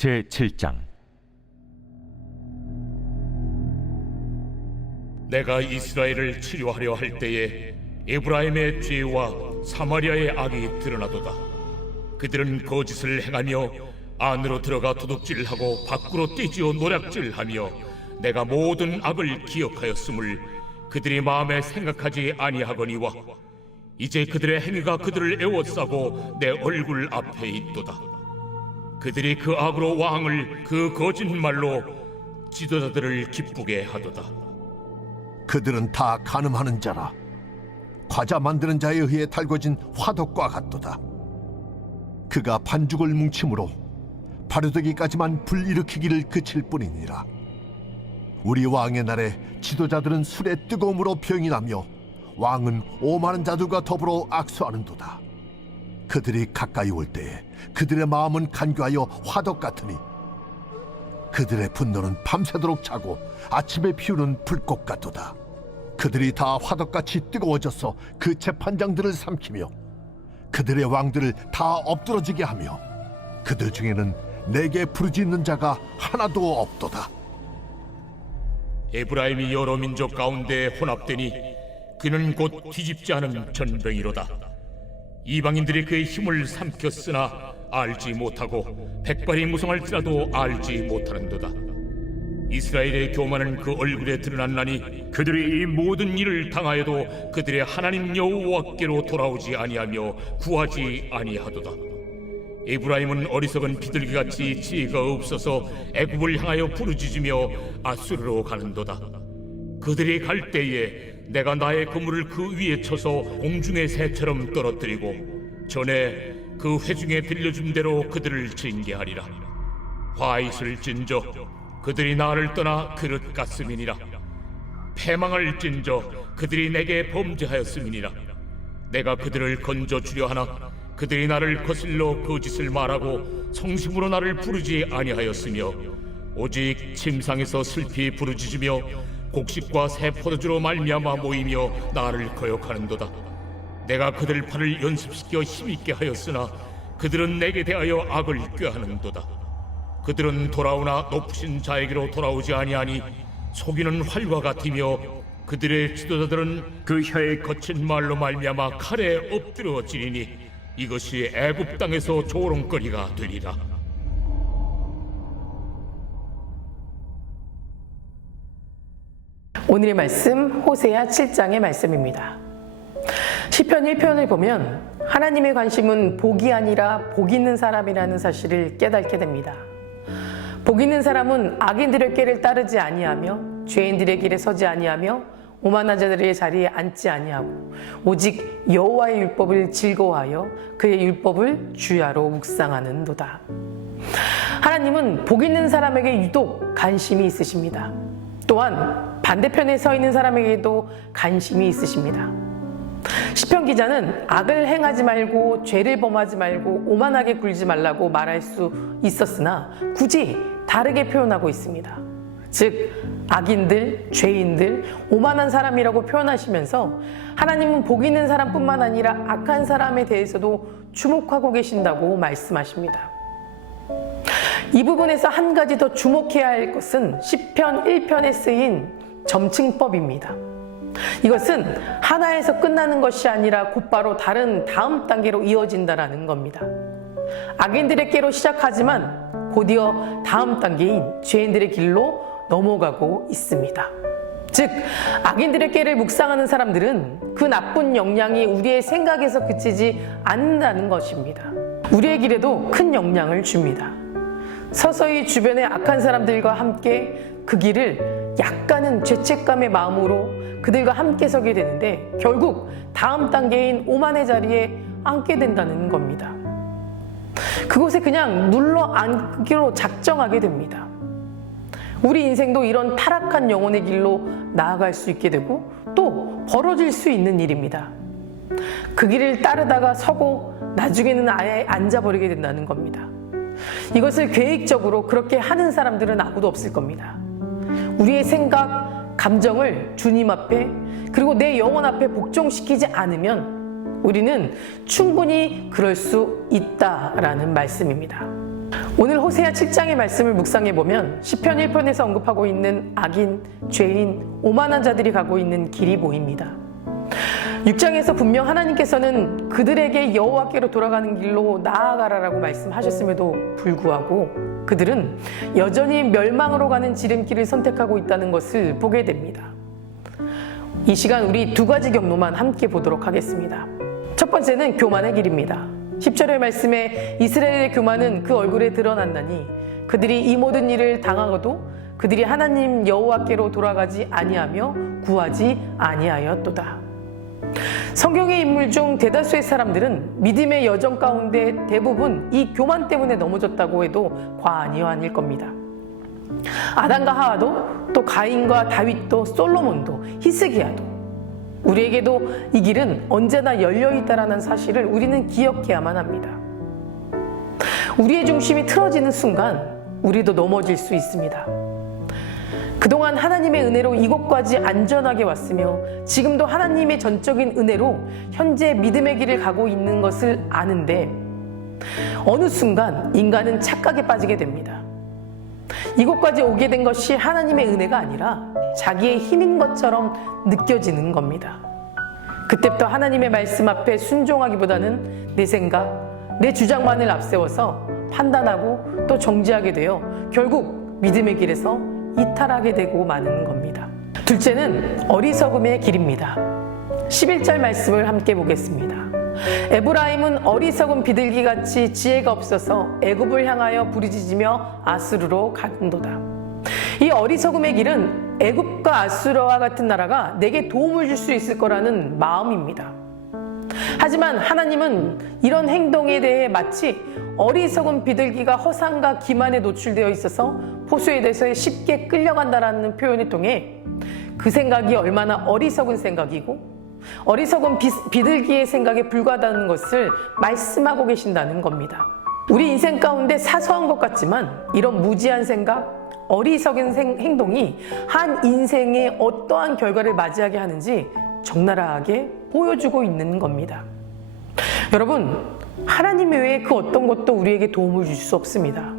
제7장. 내가 이스라엘을 치료하려 할 때에 에브라임의 죄와 사마리아의 악이 드러나도다. 그들은 거짓을 행하며 안으로 들어가 도둑질하고 밖으로 떼지어 노략질하며 내가 모든 악을 기억하였음을 그들이 마음에 생각하지 아니하거니와 이제 그들의 행위가 그들을 애워싸고 내 얼굴 앞에 있도다. 그들이 그 악으로 왕을 그 거짓말로 지도자들을 기쁘게 하도다. 그들은 다 간음하는 자라 과자 만드는 자에 의해 달궈진 화덕과 같도다. 그가 반죽을 뭉침으로 바르되기까지만 불일으키기를 그칠 뿐이니라. 우리 왕의 날에 지도자들은 술의 뜨거움으로 병이 나며 왕은 오만한 자들과 더불어 악수하는도다. 그들이 가까이 올 때에 그들의 마음은 간교하여 화덕 같으니 그들의 분노는 밤새도록 차고 아침에 피우는 불꽃 같도다. 그들이 다 화덕같이 뜨거워져서 그 재판장들을 삼키며 그들의 왕들을 다 엎드러지게 하며 그들 중에는 내게 부르짖는 자가 하나도 없도다. 에브라임이 여러 민족 가운데 혼합되니 그는 곧 뒤집지 않은 전병이로다. 이방인들이 그의 힘을 삼켰으나 알지 못하고 백발이 무성할지라도 알지 못하는도다. 이스라엘의 교만은 그 얼굴에 드러났나니 그들이 이 모든 일을 당하여도 그들의 하나님 여호와께로 돌아오지 아니하며 구하지 아니하도다. 에브라임은 어리석은 비둘기같이 지혜가 없어서 애굽을 향하여 부르짖으며 아수르로 가는도다. 그들이 갈 때에 내가 나의 그물을 그 위에 쳐서 공중의 새처럼 떨어뜨리고 전에 그 회중에 들려준 대로 그들을 징계하리라. 화 있을 진저 그들이 나를 떠나 그릇 같음이니라. 패망할 진저 그들이 내게 범죄하였음이니라. 내가 그들을 건져주려 하나 그들이 나를 거슬러 거짓을 말하고 성심으로 나를 부르지 아니하였으며 오직 침상에서 슬피 부르짖으며 곡식과 새 포도주로 말미암아 모이며 나를 거역하는도다. 내가 그들 팔을 연습시켜 힘있게 하였으나 그들은 내게 대하여 악을 꾀하는도다. 그들은 돌아오나 높으신 자에게로 돌아오지 아니하니 속이는 활과 같으며 그들의 지도자들은 그 혀의 거친 말로 말미암아 칼에 엎드러지리니 이것이 애굽 땅에서 조롱거리가 되리라. 오늘의 말씀 호세아 7장의 말씀입니다. 시편 1편을 보면 하나님의 관심은 복이 아니라 복 있는 사람이라는 사실을 깨닫게 됩니다. 복 있는 사람은 악인들의 꾀를 따르지 아니하며 죄인들의 길에 서지 아니하며 오만한 자들의 자리에 앉지 아니하고 오직 여호와의 율법을 즐거워하여 그의 율법을 주야로 묵상하는도다. 하나님은 복 있는 사람에게 유독 관심이 있으십니다. 또한 반대편에 서 있는 사람에게도 관심이 있으십니다. 시편 기자는 악을 행하지 말고 죄를 범하지 말고 오만하게 굴지 말라고 말할 수 있었으나 굳이 다르게 표현하고 있습니다. 즉 악인들, 죄인들, 오만한 사람이라고 표현하시면서 하나님은 복 있는 사람뿐만 아니라 악한 사람에 대해서도 주목하고 계신다고 말씀하십니다. 이 부분에서 한 가지 더 주목해야 할 것은 시편 1편에 쓰인 점층법입니다. 이것은 하나에서 끝나는 것이 아니라 곧바로 다른 다음 단계로 이어진다는 겁니다. 악인들의 꾀로 시작하지만 곧이어 다음 단계인 죄인들의 길로 넘어가고 있습니다. 즉 악인들의 꾀를 묵상하는 사람들은 그 나쁜 영향이 우리의 생각에서 그치지 않는다는 것입니다. 우리의 길에도 큰 영향을 줍니다. 서서히 주변의 악한 사람들과 함께 그 길을 약간은 죄책감의 마음으로 그들과 함께 서게 되는데 결국 다음 단계인 오만의 자리에 앉게 된다는 겁니다. 그곳에 그냥 눌러 앉기로 작정하게 됩니다. 우리 인생도 이런 타락한 영혼의 길로 나아갈 수 있게 되고 또 벌어질 수 있는 일입니다. 그 길을 따르다가 서고 나중에는 아예 앉아버리게 된다는 겁니다. 이것을 계획적으로 그렇게 하는 사람들은 아무도 없을 겁니다. 우리의 생각, 감정을 주님 앞에 그리고 내 영혼 앞에 복종시키지 않으면 우리는 충분히 그럴 수 있다라는 말씀입니다. 오늘 호세아 7장의 말씀을 묵상해 보면 시편 1편에서 언급하고 있는 악인, 죄인, 오만한 자들이 가고 있는 길이 보입니다. 6장에서 분명 하나님께서는 그들에게 여호와께로 돌아가는 길로 나아가라라고 말씀하셨음에도 불구하고 그들은 여전히 멸망으로 가는 지름길을 선택하고 있다는 것을 보게 됩니다. 이 시간 우리 두 가지 경로만 함께 보도록 하겠습니다. 첫 번째는 교만의 길입니다. 10절의 말씀에 이스라엘의 교만은 그 얼굴에 드러난다니 그들이 이 모든 일을 당하고도 그들이 하나님 여호와께로 돌아가지 아니하며 구하지 아니하였도다. 성경의 인물 중 대다수의 사람들은 믿음의 여정 가운데 대부분 이 교만 때문에 넘어졌다고 해도 과언이 아닐 겁니다. 아담과 하와도 또 가인과 다윗도 솔로몬도 히스기야도 우리에게도 이 길은 언제나 열려있다라는 사실을 우리는 기억해야만 합니다. 우리의 중심이 틀어지는 순간 우리도 넘어질 수 있습니다. 그동안 하나님의 은혜로 이곳까지 안전하게 왔으며 지금도 하나님의 전적인 은혜로 현재 믿음의 길을 가고 있는 것을 아는데 어느 순간 인간은 착각에 빠지게 됩니다. 이곳까지 오게 된 것이 하나님의 은혜가 아니라 자기의 힘인 것처럼 느껴지는 겁니다. 그때부터 하나님의 말씀 앞에 순종하기보다는 내 생각, 내 주장만을 앞세워서 판단하고 또 정지하게 되어 결국 믿음의 길에서 이탈하게 되고 마는 겁니다. 둘째는 어리석음의 길입니다. 11절 말씀을 함께 보겠습니다. 에브라임은 어리석은 비둘기같이 지혜가 없어서 애굽을 향하여 부르짖으며 아수르로 가는도다. 이 어리석음의 길은 애굽과 아수르와 같은 나라가 내게 도움을 줄 수 있을 거라는 마음입니다. 하지만 하나님은 이런 행동에 대해 마치 어리석은 비둘기가 허상과 기만에 노출되어 있어서 포수에 대해서 쉽게 끌려간다라는 표현을 통해 그 생각이 얼마나 어리석은 생각이고 어리석은 비둘기의 생각에 불과하다는 것을 말씀하고 계신다는 겁니다. 우리 인생 가운데 사소한 것 같지만 이런 무지한 생각, 어리석은 행동이 한 인생에 어떠한 결과를 맞이하게 하는지 적나라하게 보여주고 있는 겁니다. 여러분, 하나님 외에 그 어떤 것도 우리에게 도움을 줄 수 없습니다.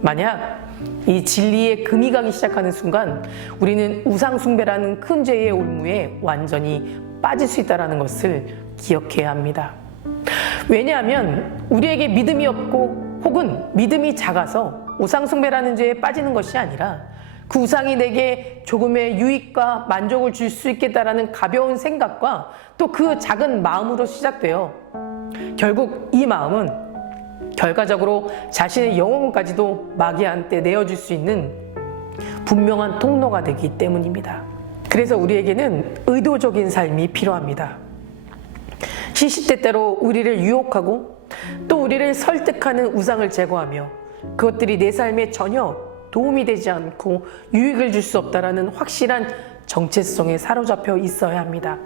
만약 이 진리에 금이 가기 시작하는 순간 우리는 우상숭배라는 큰 죄의 올무에 완전히 빠질 수 있다는 것을 기억해야 합니다. 왜냐하면 우리에게 믿음이 없고 혹은 믿음이 작아서 우상숭배라는 죄에 빠지는 것이 아니라 그 우상이 내게 조금의 유익과 만족을 줄 수 있겠다라는 가벼운 생각과 또 그 작은 마음으로 시작되어 결국 이 마음은 결과적으로 자신의 영혼까지도 마귀한테 내어줄 수 있는 분명한 통로가 되기 때문입니다. 그래서 우리에게는 의도적인 삶이 필요합니다. 시시때때로 우리를 유혹하고 또 우리를 설득하는 우상을 제거하며 그것들이 내 삶에 전혀 도움이 되지 않고 유익을 줄 수 없다라는 확실한 정체성에 사로잡혀 있어야 합니다.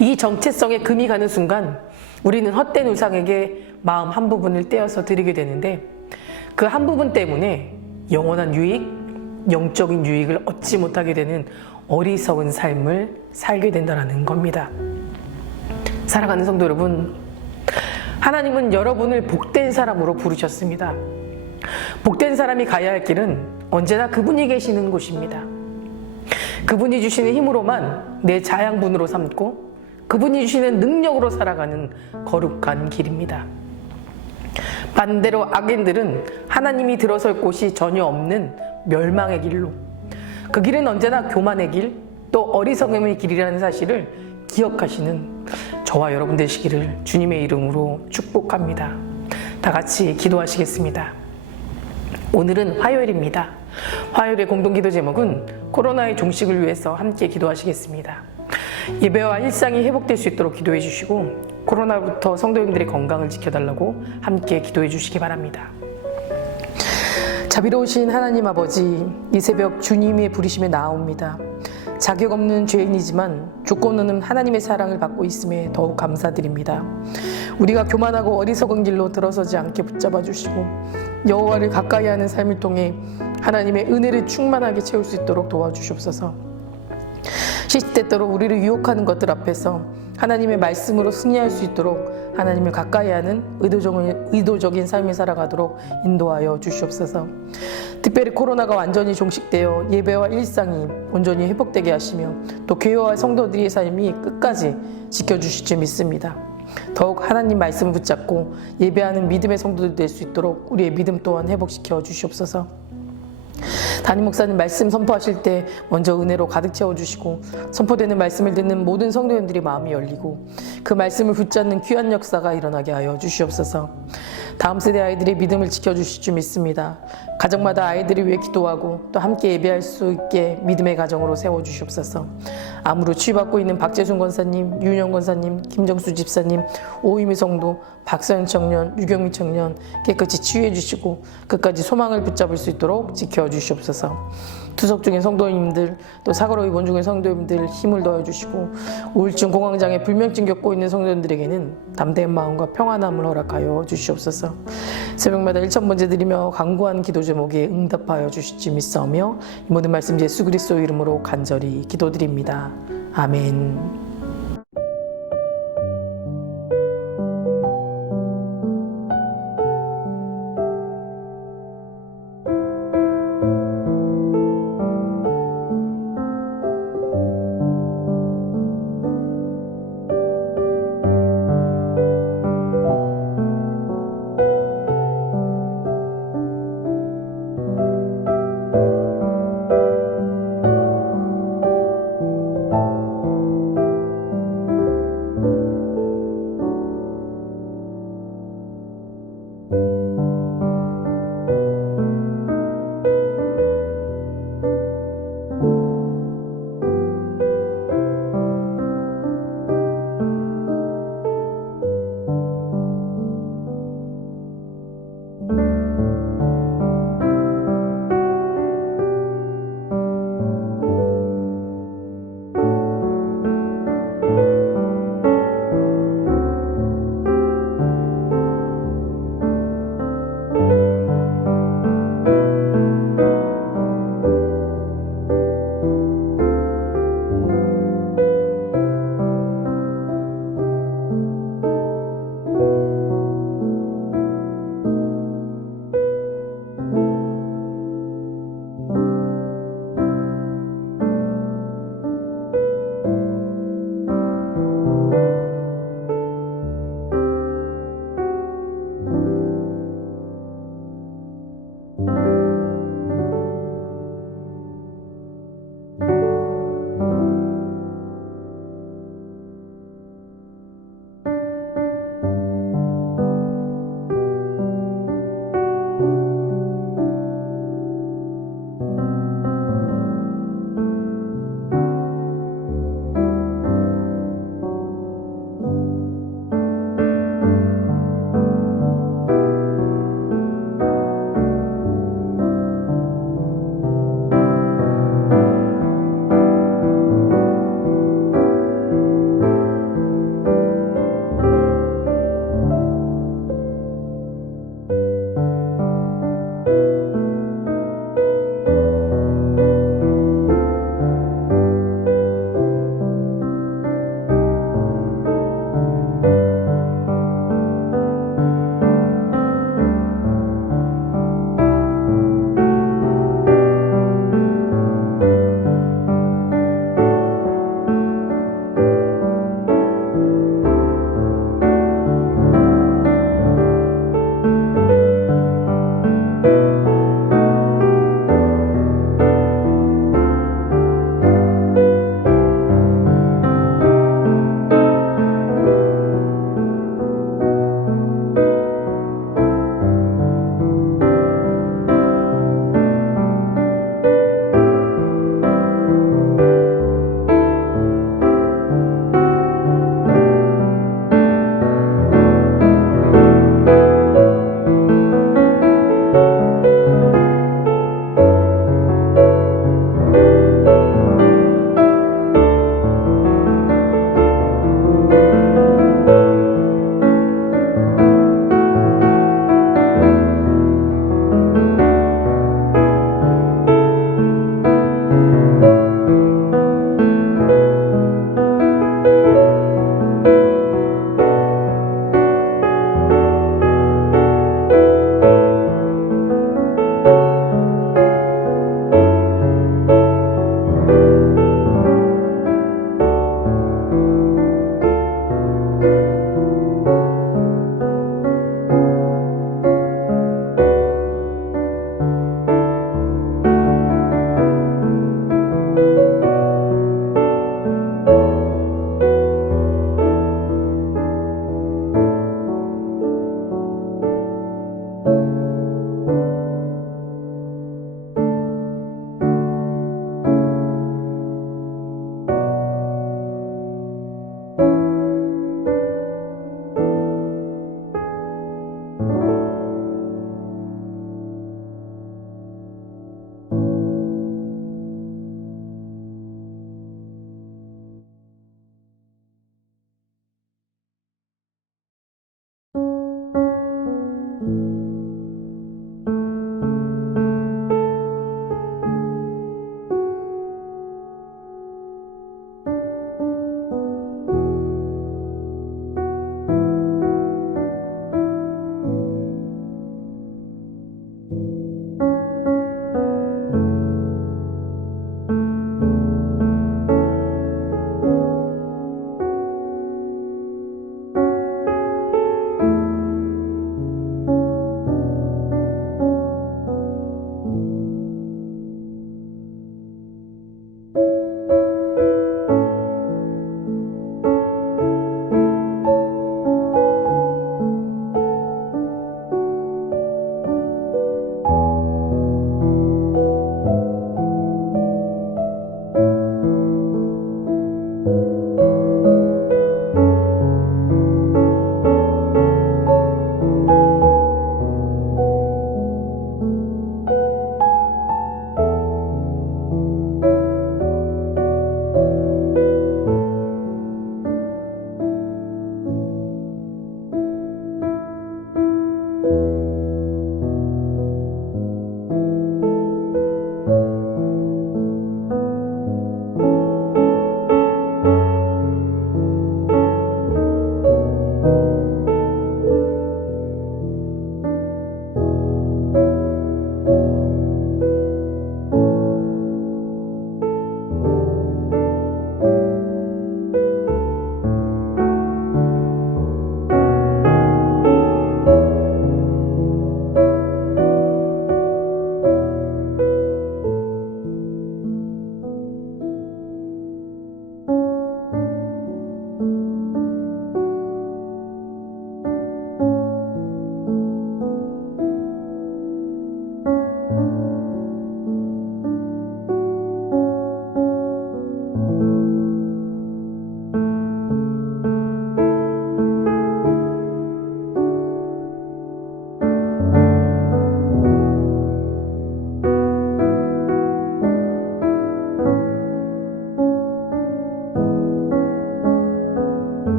이 정체성에 금이 가는 순간 우리는 헛된 우상에게 마음 한 부분을 떼어서 드리게 되는데 그 한 부분 때문에 영원한 유익, 영적인 유익을 얻지 못하게 되는 어리석은 삶을 살게 된다는 겁니다. 사랑하는 성도 여러분, 하나님은 여러분을 복된 사람으로 부르셨습니다. 복된 사람이 가야 할 길은 언제나 그분이 계시는 곳입니다. 그분이 주시는 힘으로만 내 자양분으로 삼고 그분이 주시는 능력으로 살아가는 거룩한 길입니다. 반대로 악인들은 하나님이 들어설 곳이 전혀 없는 멸망의 길로, 그 길은 언제나 교만의 길, 또 어리석음의 길이라는 사실을 기억하시는 저와 여러분 되시기를 주님의 이름으로 축복합니다. 다 같이 기도하시겠습니다. 오늘은 화요일입니다. 화요일의 공동기도 제목은 코로나의 종식을 위해서 함께 기도하시겠습니다. 예배와 일상이 회복될 수 있도록 기도해 주시고 코로나부터 성도님들의 건강을 지켜달라고 함께 기도해 주시기 바랍니다. 자비로우신 하나님 아버지, 이 새벽 주님의 부르심에 나아옵니다. 자격 없는 죄인이지만 조건 없는 하나님의 사랑을 받고 있음에 더욱 감사드립니다. 우리가 교만하고 어리석은 길로 들어서지 않게 붙잡아 주시고 여호와를 가까이 하는 삶을 통해 하나님의 은혜를 충만하게 채울 수 있도록 도와주시옵소서. 시시때때로 우리를 유혹하는 것들 앞에서 하나님의 말씀으로 승리할 수 있도록 하나님을 가까이 하는 의도적인 삶을 살아가도록 인도하여 주시옵소서. 특별히 코로나가 완전히 종식되어 예배와 일상이 온전히 회복되게 하시며 또 교회와 성도들의 삶이 끝까지 지켜주실 줄 믿습니다. 더욱 하나님 말씀을 붙잡고 예배하는 믿음의 성도들 될 수 있도록 우리의 믿음 또한 회복시켜 주시옵소서. 담임 목사님 말씀 선포하실 때 먼저 은혜로 가득 채워주시고 선포되는 말씀을 듣는 모든 성도님들이 마음이 열리고 그 말씀을 붙잡는 귀한 역사가 일어나게 하여 주시옵소서. 다음 세대 아이들의 믿음을 지켜주실 줄 믿습니다. 가정마다 아이들을 위해 기도하고 또 함께 예배할 수 있게 믿음의 가정으로 세워주시옵소서. 암으로 치유받고 있는 박재순 권사님, 유윤영 권사님, 김정수 집사님, 오이미 성도, 박서연 청년, 유경미 청년 깨끗이 치유해 주시고 끝까지 소망을 붙잡을 수 있도록 지켜주시옵소서. 투석 중인 성도님들 또 사고로 입원 중인 성도님들 힘을 더해주시고 우울증 공황장애 불면증 겪고 있는 성도님들에게는 담대한 마음과 평안함을 허락하여 주시옵소서. 새벽마다 1000번째 드리며 간구한 기도 제목에 응답하여 주실지 믿사오며 이 모든 말씀 예수 그리스도 이름으로 간절히 기도드립니다. 아멘.